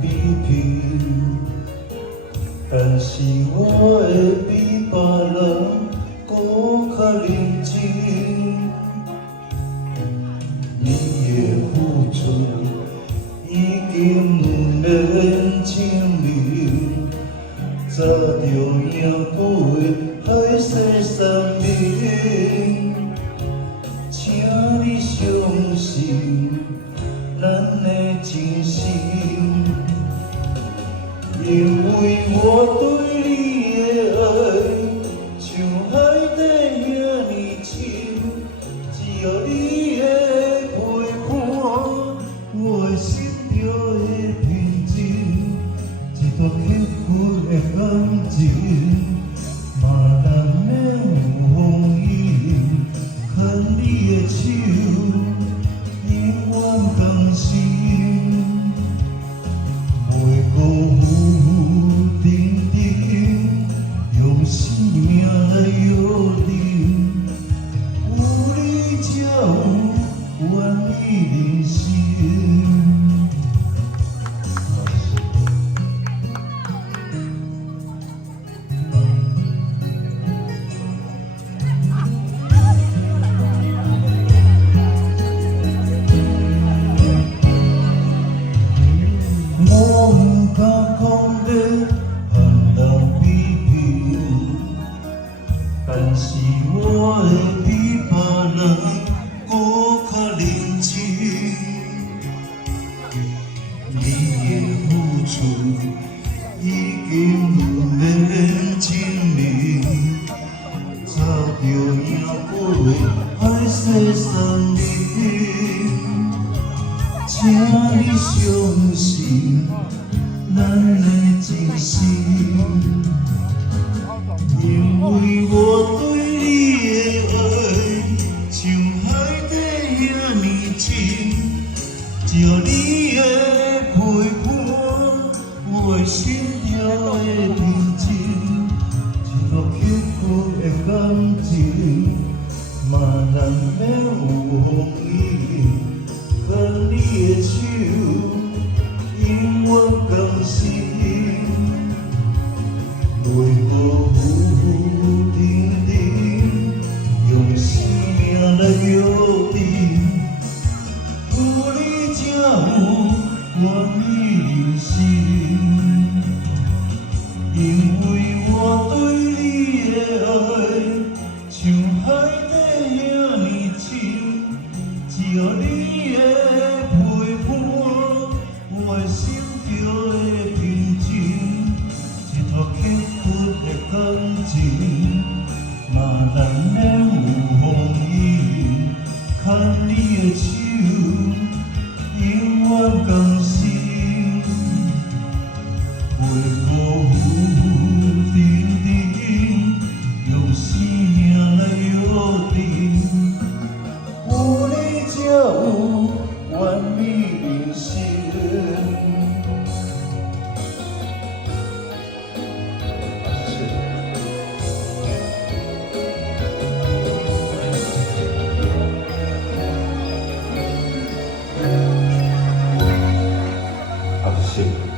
比拼，但是我会比别人搁较认真。你的付出已经不免证明，早就赢过海誓山盟。请你相信咱的真心，因为我对你的爱像海底遐尼深，只要你的陪伴，我的心就会平静。一段幸福的感情，嘛难免有风雨，牵你的手，永远同心，袂辜负定定，用生命来约定，有你才有完美人生。我不敢讲要和人比拼，但是我会比别人搁较认真。你的付出已经不免证明，早就赢过海誓山盟。请你相信咱的真心，因为我对你的爱像海底遐尼深，只要你的陪伴，我的心就会平静。一段幸福的感情，嘛难免有风雨。牵你的手，永远同心，袂辜负定定，用生命来约定，有你才有完美人生。因为我对你的爱像海底遐尼深，只要你的陪伴，我的心就会平静。一段幸福的感情，嘛难免有风雨，牵你的手，永远同心，袂辜负定定，用生命来约定。有你才有完美人生。好，谢谢。